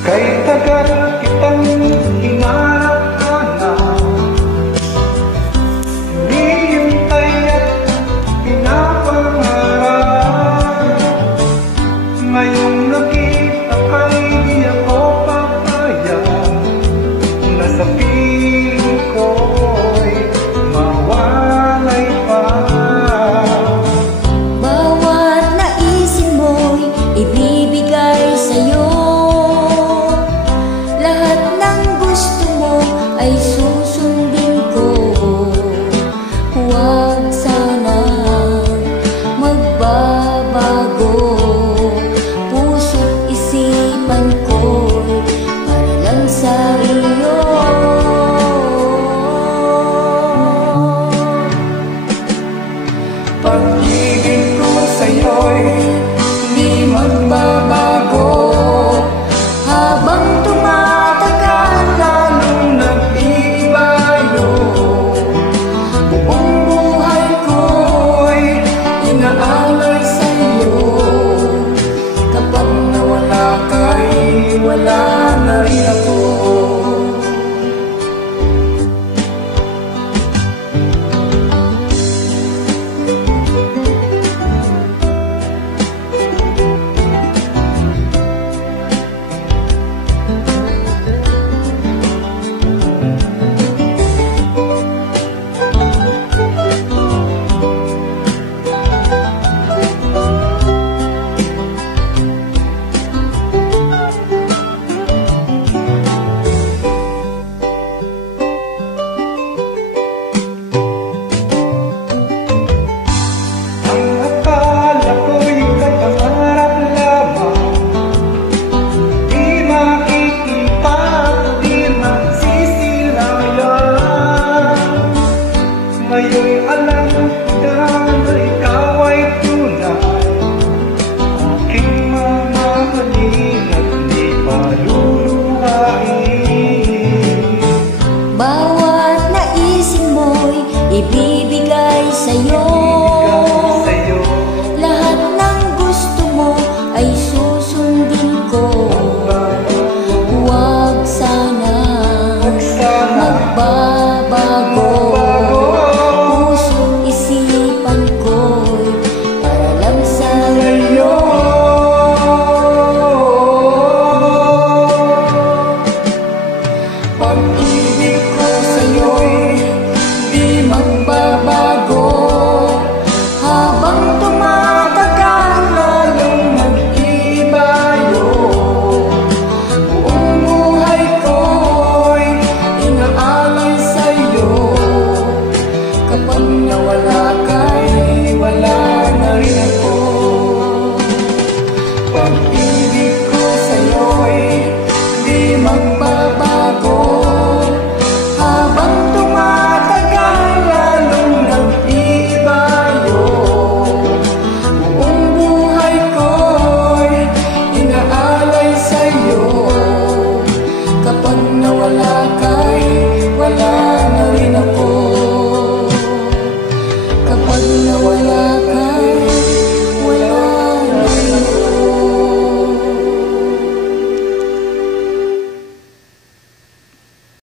Kay tagal kitang hinahanap, hinihintay at pinapangarap. Ngayong nakita kay di ako papayag na sa piling ko'y mawalay pa. Bawat naisin mo'y ibibigay sa'yo, lahat ng gusto mo ay susundin ko. Huwag sanang magbabago, puso't isipan ko'y para lang sa iyo. Pag-ibig ko sa'yo'y di magbabago, Habang tumatagal, lalong nag-iibayo. buong buhay ko'y Inaalay sa'yo, kapag nawala kay wala na rin ako. Ngayon'y alam ko na ikaw ay tunay, aking mamahalin at di paluluhain. bawat naisin mo'y ibibigay sa'yo, lahat ng gusto mo ay susundin ko. Huwag sana magbabago, puso't isipan ko'y para lang sa iyo. Pag-ibig ko sa'yo'y di magbabago, Habang tumatagal, lalong nag-iibayo. buong buhay ko'y Inaalay sa'yo, kapag nawala kay wala na rin ako. Pag-ibig ko sa'yo'y di magbabago, habang tumatagal, lalong nag-iibayo. buong buhay ko'y Inaalay sa'yo, kapag nawala ka